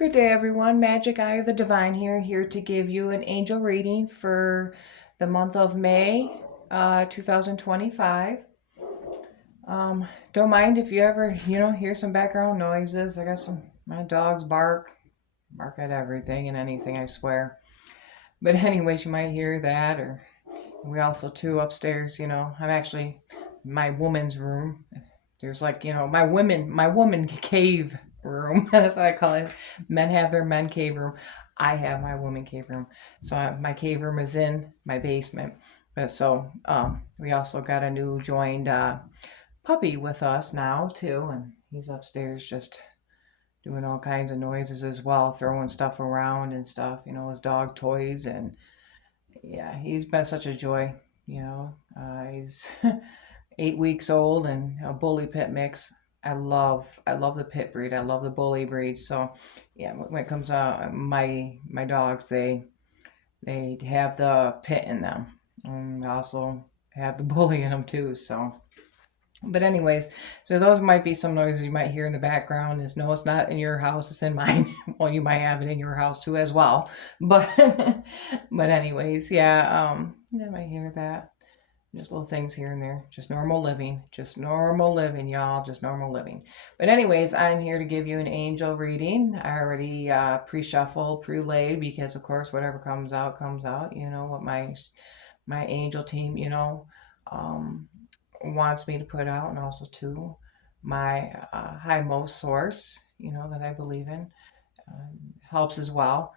Good day, everyone. Magic Eye of the Divine here to give you an angel reading for the month of May, 2025. Don't mind if you ever, hear some background noises. I got my dogs bark at everything and anything, I swear. But anyways, you might hear that, or we also too upstairs. I'm actually my woman's room. There's like my woman cave room. That's what I call it. Men have their men cave room. I have my woman cave room. So my cave room is in my basement. We also got a new joined puppy with us now too, and he's upstairs just doing all kinds of noises as well, throwing stuff around and stuff. His dog toys, and yeah, he's been such a joy. He's 8 weeks old and a bully pit mix. I love the pit breed. I love the bully breed. So yeah, when it comes to my dogs, they have the pit in them, and also have the bully in them too. So but anyways, so those might be some noises you might hear in the background. Is no, it's not in your house, it's in mine. Well, you might have it in your house too as well. But but anyways, yeah, you might hear that. Just little things here and there. Just normal living. Just normal living, y'all. Just normal living. But anyways, I'm here to give you an angel reading. I already pre-shuffled, pre-laid, because of course whatever comes out comes out. You know what my angel team, um, wants me to put out, and also too my high most source, that I believe in, helps as well.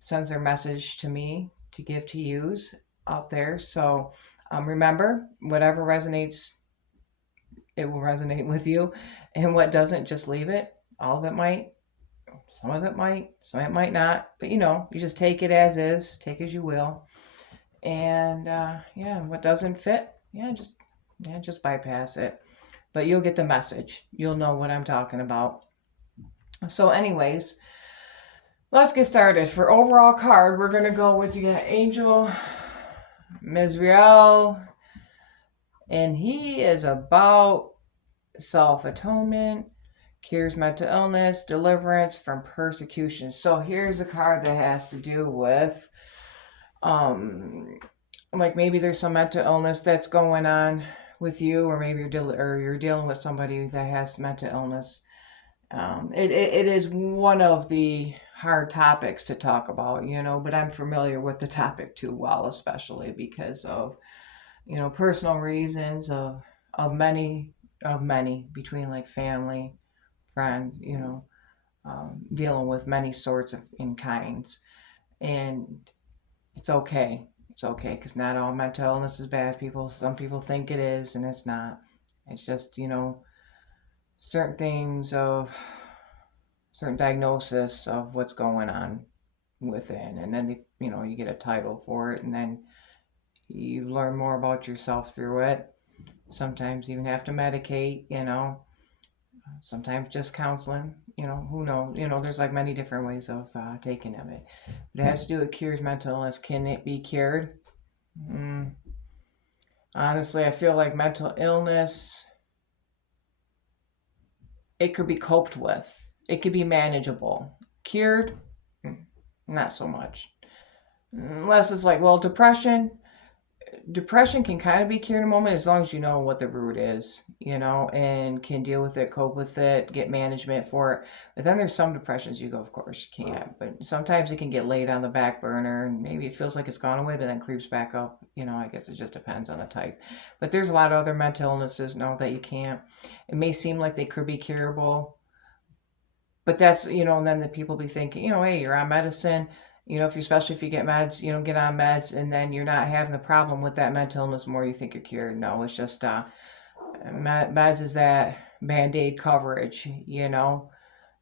Sends their message to me to give to use out there. So remember, whatever resonates, it will resonate with you, and what doesn't, just leave it. All of it might, some of it might, some of it might not. But you just take it as is, take as you will. And yeah, what doesn't fit, just bypass it. But you'll get the message. You'll know what I'm talking about. So, anyways, let's get started. For overall card, we're gonna go with, you got Angel Mizrael, and he is about self atonement, cures mental illness, deliverance from persecution. So here's a card that has to do with, like maybe there's some mental illness that's going on with you, or maybe you're dealing with somebody that has mental illness. It is one of the hard topics to talk about, but I'm familiar with the topic too well, especially because of, personal reasons of many between like family, friends, dealing with many sorts of in kinds. And it's okay. It's okay, because not all mental illness is bad. Some people think it is, and it's not. It's just, certain things of certain diagnosis of what's going on within, and then you get a title for it, and then you learn more about yourself through it. Sometimes even have to medicate, sometimes just counseling, who knows, there's like many different ways of taking of it. It has to do with cures mental illness. Can it be cured? mm. Honestly, I feel like mental illness, it could be coped with, it could be manageable. Cured? Not so much. Unless it's like, well, depression can kind of be cured in a moment, as long as you know what the root is, and can deal with it, cope with it, get management for it. But then there's some depressions you go, of course you can't. But sometimes it can get laid on the back burner, and maybe it feels like it's gone away, but then creeps back up. I guess it just depends on the type. But there's a lot of other mental illnesses, no, that you can't. It may seem like they could be curable, but that's, and then the people be thinking, hey, you're on medicine, especially if you get meds, get on meds, and then you're not having the problem with that mental illness more, you think you're cured. No, it's just meds is that band-aid coverage,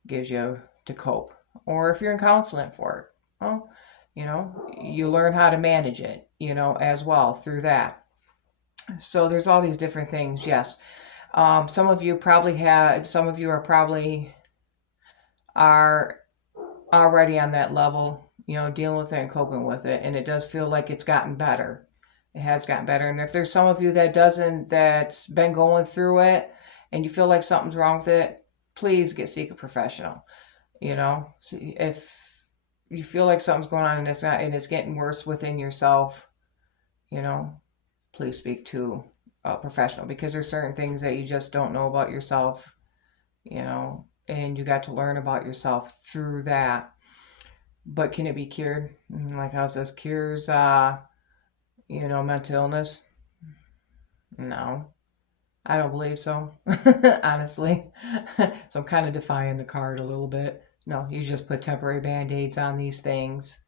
gives you to cope. Or if you're in counseling for it, well, you learn how to manage it, as well through that. So there's all these different things. Yes. Some of you are probably are already on that level, dealing with it and coping with it. And it does feel like it's gotten better. It has gotten better. And if there's some of you that's been going through it and you feel like something's wrong with it, please seek a professional. You know, if you feel like something's going on and it's not, and it's getting worse within yourself, you know, please speak to a professional, because there's certain things that you just don't know about yourself, you know, and you got to learn about yourself through that. But can it be cured? Like how it says, cures, mental illness? No, I don't believe so, honestly. So I'm kind of defying the card a little bit. No, you just put temporary band-aids on these things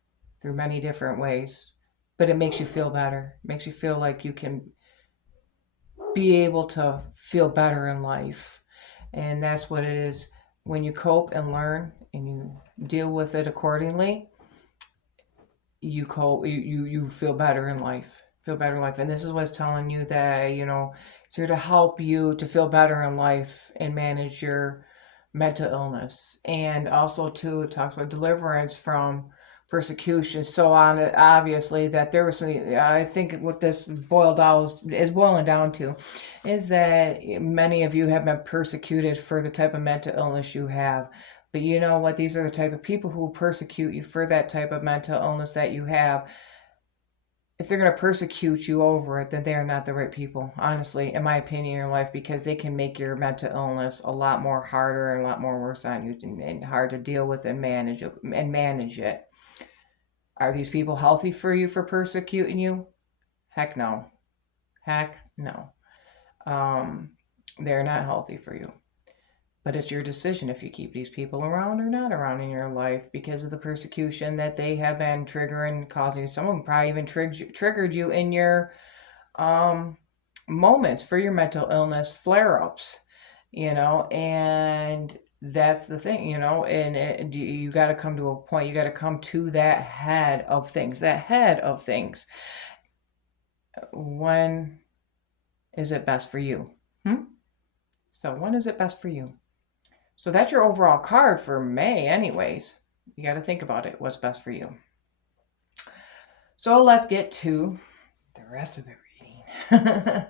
through many different ways. But it makes you feel better. It makes you feel like you can be able to feel better in life. And that's what it is. When you cope and learn and you deal with it accordingly, you cope, you feel better in life. Feel better in life. And this is what's telling you that, it's here to help you to feel better in life and manage your mental illness. And also too, it talks about deliverance from persecution. So on it, obviously, that there was some, I think what this is boiling down to is that many of you have been persecuted for the type of mental illness you have. But you know what? These are the type of people who persecute you for that type of mental illness that you have. If they're going to persecute you over it, then they are not the right people, honestly, in my opinion, in your life, because they can make your mental illness a lot more harder and a lot more worse on you, and hard to deal with and manage it. Are these people healthy for you for persecuting you? Heck no. Heck no. They're not healthy for you. But it's your decision if you keep these people around or not around in your life, because of the persecution that they have been triggering, causing. Some of them probably even triggered you in your moments for your mental illness flare ups, and that's the thing, and you got to come to a point, you got to come to that head of things. When is it best for you? So when is it best for you? So that's your overall card for May anyways. You got to think about it, what's best for you. So let's get to the rest of the reading.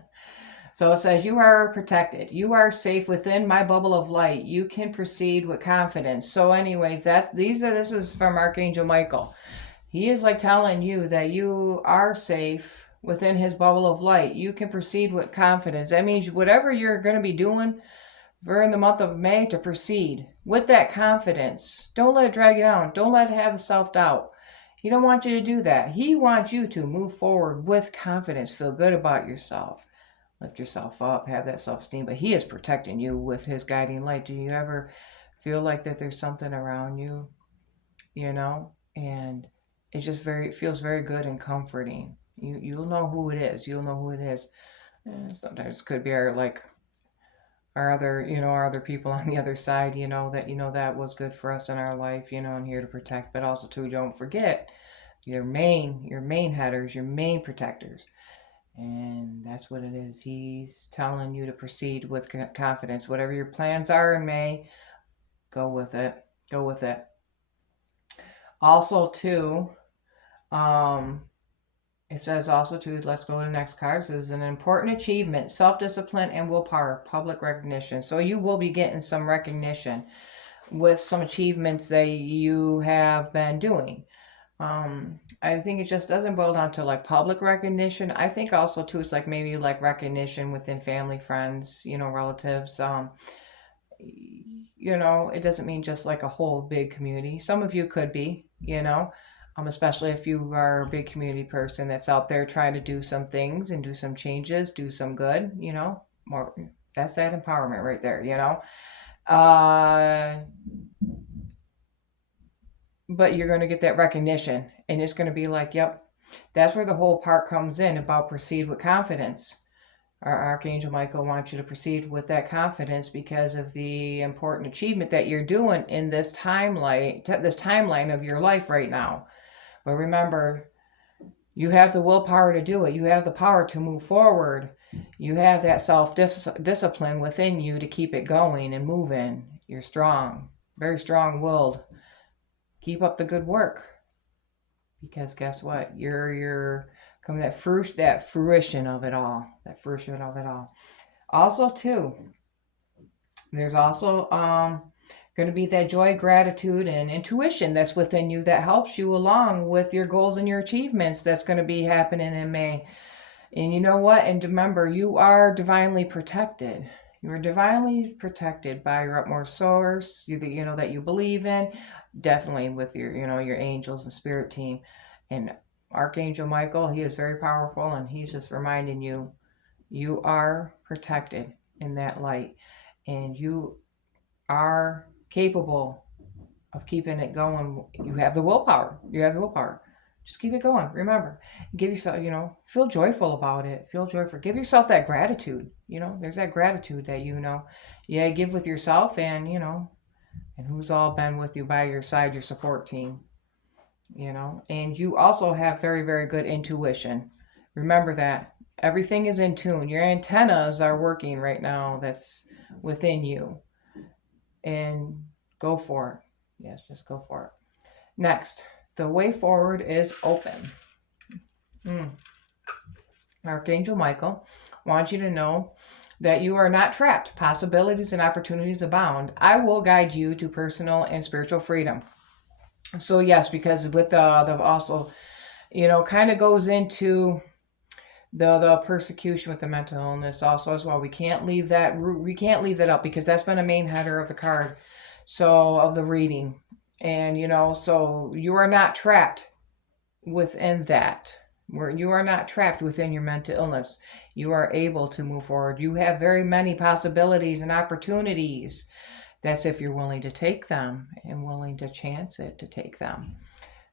So it says, you are protected. You are safe within my bubble of light. You can proceed with confidence. So anyways, this is from Archangel Michael. He is like telling you that you are safe within his bubble of light. You can proceed with confidence. That means whatever you're going to be doing in the month of May, to proceed with that confidence. Don't let it drag you down. Don't let it have the self-doubt. He don't want you to do that. He wants you to move forward with confidence. Feel good about yourself. Lift yourself up. Have that self-esteem. But he is protecting you with his guiding light. Do you ever feel like that there's something around you, and it feels very good and comforting. You'll know who it is. And sometimes it could be our other people on the other side, that was good for us in our life, and here to protect. But also too, don't forget your main headers, your main protectors. And that's what it is. He's telling you to proceed with confidence. Whatever your plans are in May, go with it. Also too, it says also too, let's go to the next card. It says, an important achievement, self-discipline and willpower, public recognition. So you will be getting some recognition with some achievements that you have been doing. I think it just doesn't boil down to like public recognition. I think also too, it's like maybe like recognition within family, friends, relatives. It doesn't mean just like a whole big community. Some of you could be, especially if you are a big community person that's out there trying to do some things and do some changes, do some good, more. That's that empowerment right there, but you're going to get that recognition, and it's going to be like, yep, that's where the whole part comes in about proceed with confidence. Our Archangel Michael wants you to proceed with that confidence because of the important achievement that you're doing in this timeline of your life right now. But remember, you have the willpower to do it. You have the power to move forward. You have that self-discipline within you to keep it going and moving. You're strong, very strong-willed. Keep up the good work. Because guess what? You're coming that fruition of it all. Also, too, there's also Going to be that joy, gratitude, and intuition that's within you that helps you along with your goals and your achievements that's going to be happening in May. And you know what? And remember, you are divinely protected. You are divinely protected by your utmost source, you know that you believe in, definitely with your, you know, your angels and spirit team. And Archangel Michael, he is very powerful, and he's just reminding you, you are protected in that light, and you are capable of keeping it going. You have the willpower. You have the willpower. Just keep it going. Remember, give yourself, you know, feel joyful about it. Feel joyful. Give yourself that gratitude. You know, there's that gratitude that, you know, yeah, give with yourself, and, you know, and who's all been with you by your side, your support team, you know. And you also have very, very good intuition. Remember that. Everything is in tune. Your antennas are working right now. That's within you. And go for it. Yes, just go for it. Next, the way forward is open. Archangel Michael wants you to know that you are not trapped. Possibilities and opportunities abound. I will guide you to personal and spiritual freedom. So yes, because with the also, you know, kind of goes into the persecution with the mental illness also as well. We can't leave that up, because that's been a main header of the card, so of the reading. And you know, so you are not trapped within that, where you are not trapped within your mental illness. You are able to move forward. You have very many possibilities and opportunities. That's if you're willing to take them and willing to chance it to take them.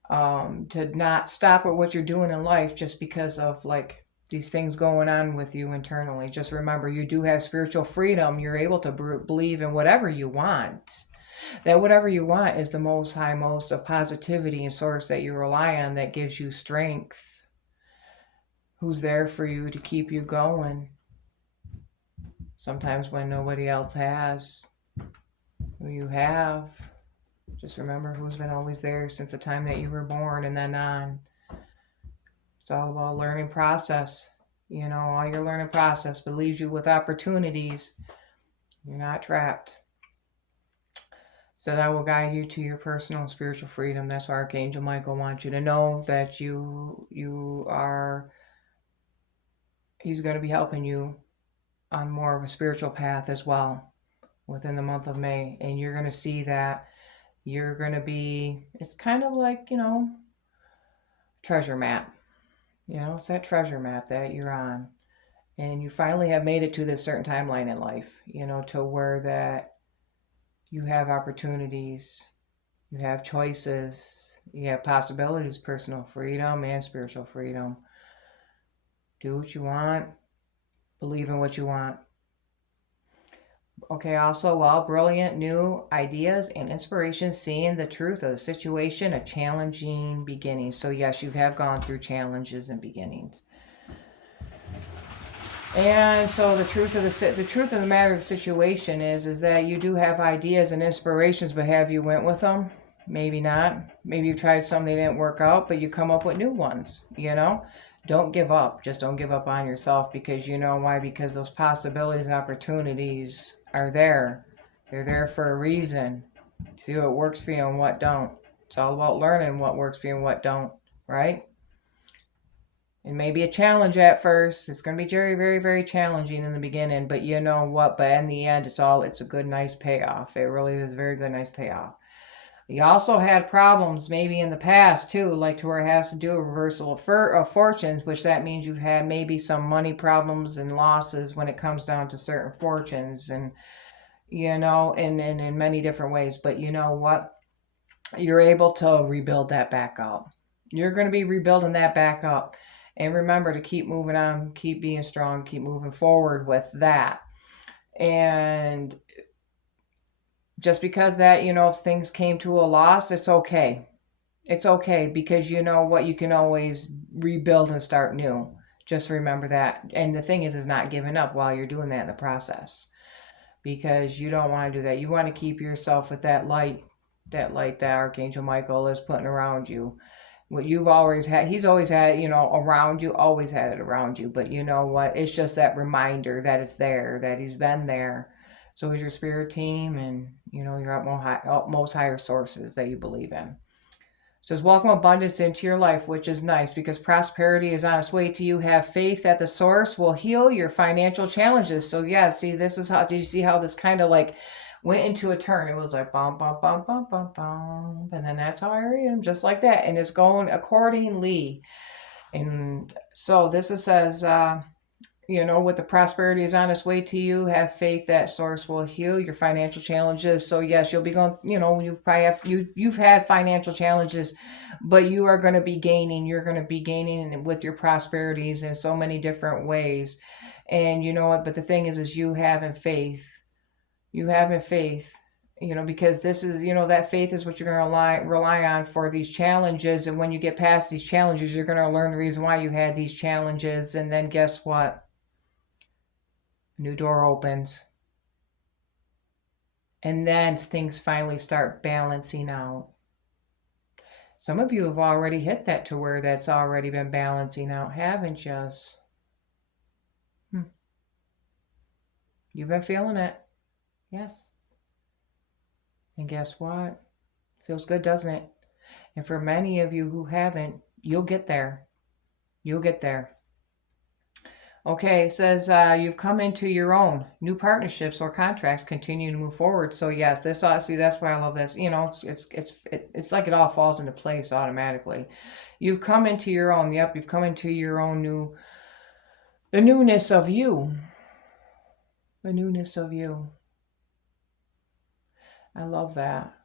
To not stop at what you're doing in life just because of like these things going on with you internally. Just remember, you do have spiritual freedom. You're able to believe in whatever you want. That whatever you want is the most high, most of positivity and source that you rely on, that gives you strength, who's there for you to keep you going. Sometimes when nobody else has, who you have. Just remember who's been always there since the time that you were born and then on. It's all about learning process. You know, all your learning process leaves you with opportunities. You're not trapped. So that will guide you to your personal and spiritual freedom. That's why Archangel Michael wants you to know that you are, he's going to be helping you on more of a spiritual path as well within the month of May. And you're going to see that you're going to be, it's kind of like, you know, treasure map. You know, it's that treasure map that you're on. And you finally have made it to this certain timeline in life, you know, to where that you have opportunities, you have choices, you have possibilities, personal freedom and spiritual freedom. Do what you want, believe in what you want. Okay, also, well, brilliant new ideas and inspiration, seeing the truth of the situation, a challenging beginning. So yes, you have gone through challenges and beginnings. And so the truth of the matter of the situation is that you do have ideas and inspirations, but have you went with them? Maybe not. Maybe you tried some, they didn't work out, but you come up with new ones, you know? Don't give up. Just don't give up on yourself, because you know why? Because those possibilities and opportunities are there. They're there for a reason. See what works for you and what don't. It's all about learning what works for you and what don't, right? It may be a challenge at first. It's going to be very, very, very challenging in the beginning, but you know what? But in the end, it's a good, nice payoff. It really is a very good, nice payoff. You also had problems maybe in the past too, like to where it has to do a reversal of fortunes, which that means you've had maybe some money problems and losses when it comes down to certain fortunes, and you know, in many different ways. But you know what? You're able to rebuild that back up. You're going to be rebuilding that back up. And remember to keep moving on, keep being strong, keep moving forward with that. And just because that, you know, if things came to a loss, it's okay. It's okay, because you know what? You can always rebuild and start new. Just remember that. And the thing is not giving up while you're doing that in the process, because you don't want to do that. You want to keep yourself with that light that Archangel Michael is putting around you. What you've always had, he's always had, you know, around you, always had it around you. But you know what? It's just that reminder that it's there, that he's been there. So is your spirit team and, your utmost higher sources that you believe in. It says, welcome abundance into your life, which is nice because prosperity is on its way to you. Have faith that the source will heal your financial challenges. So yeah, see, this is how, did you see how this kind of like went into a turn? It was like bum, bum, bum, bum, bum, bum. And then that's how I read them, just like that. And it's going accordingly. And so this says, with the prosperity is on its way to you, have faith that source will heal your financial challenges. So yes, you'll be going, you've probably you've had financial challenges, but you are going to be gaining. You're going to be gaining with your prosperities in so many different ways. And you know what? But the thing is you having faith. You having faith. Because this is, that faith is what you're going to rely on for these challenges. And when you get past these challenges, you're going to learn the reason why you had these challenges. And then guess what? New door opens. And then things finally start balancing out. Some of you have already hit that to where that's already been balancing out, haven't you? You've been feeling it. Yes. And guess what? Feels good, doesn't it? And for many of you who haven't, you'll get there. You'll get there. Okay, it says you've come into your own new partnerships or contracts continue to move forward. So yes, this see that's why I love this. It's like it all falls into place automatically. You've come into your own. Yep, you've come into your own the newness of you. The newness of you. I love that.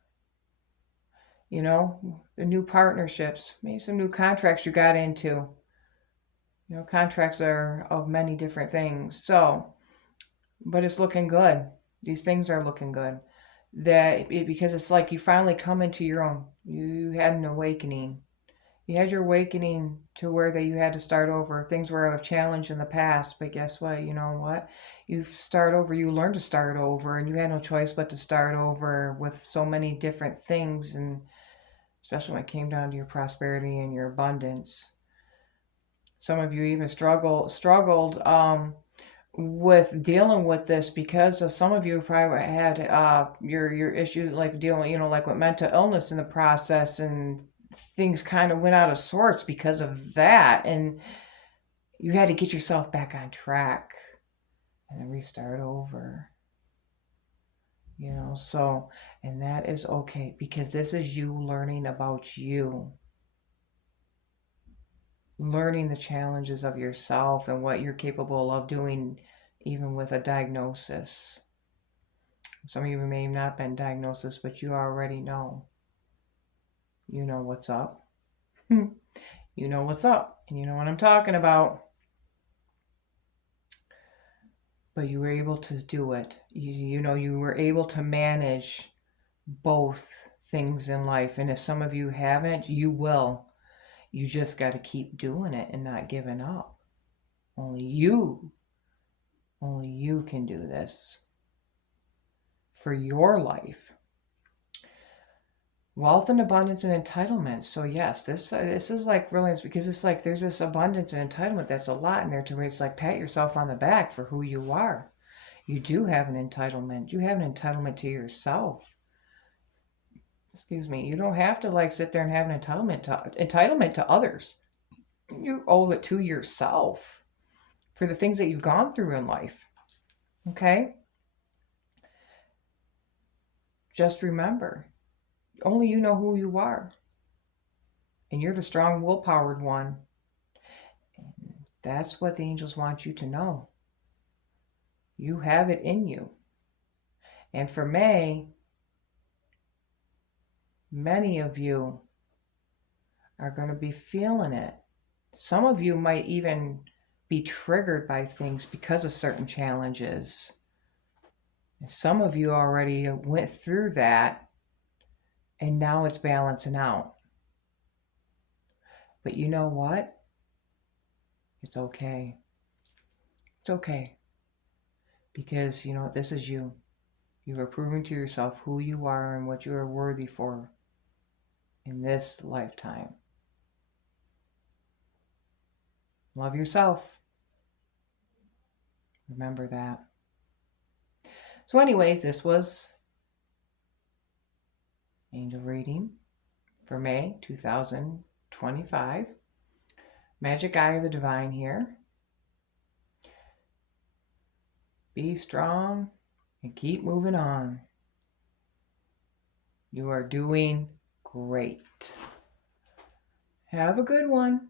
The new partnerships, maybe some new contracts you got into. Contracts are of many different things. So, but it's looking good. These things are looking good. Because it's like you finally come into your own. You had an awakening. You had your awakening to where that you had to start over. Things were a challenge in the past, but guess what? You know what? You start over. You learn to start over, and you had no choice but to start over with so many different things, and especially when it came down to your prosperity and your abundance. Some of you even struggled with dealing with this because of some of you probably had your issue like dealing, like with mental illness in the process, and things kind of went out of sorts because of that, and you had to get yourself back on track and then restart over. So, and that is okay because this is you learning about you. Learning the challenges of yourself and what you're capable of doing, even with a diagnosis. Some of you may not have been diagnosed, but you already know. You know what's up. You know what's up, and you know what I'm talking about. But you were able to do it. You were able to manage both things in life. And if some of you haven't, you will. You just got to keep doing it and not giving up. Only you can do this for your life. Wealth and abundance and entitlement. So yes, this is like brilliance because it's like there's this abundance and entitlement that's a lot in there to where it's like pat yourself on the back for who you are. You do have an entitlement. You have an entitlement to yourself. Excuse me. You don't have to like sit there and have an entitlement to others. You owe it to yourself for the things that you've gone through in life. Okay? Just remember, only you know who you are. And you're the strong, will-powered one. And that's what the angels want you to know. You have it in you. And for May, many of you are going to be feeling it. Some of you might even be triggered by things because of certain challenges. And some of you already went through that, and now it's balancing out. But you know what? It's okay. It's okay. Because, this is you. You are proving to yourself who you are and what you are worthy for in this lifetime. Love yourself. Remember that. So anyways, this was angel reading for May 2025. Magic Eye of the Divine here. Be strong and keep moving on. You are doing great. Have a good one.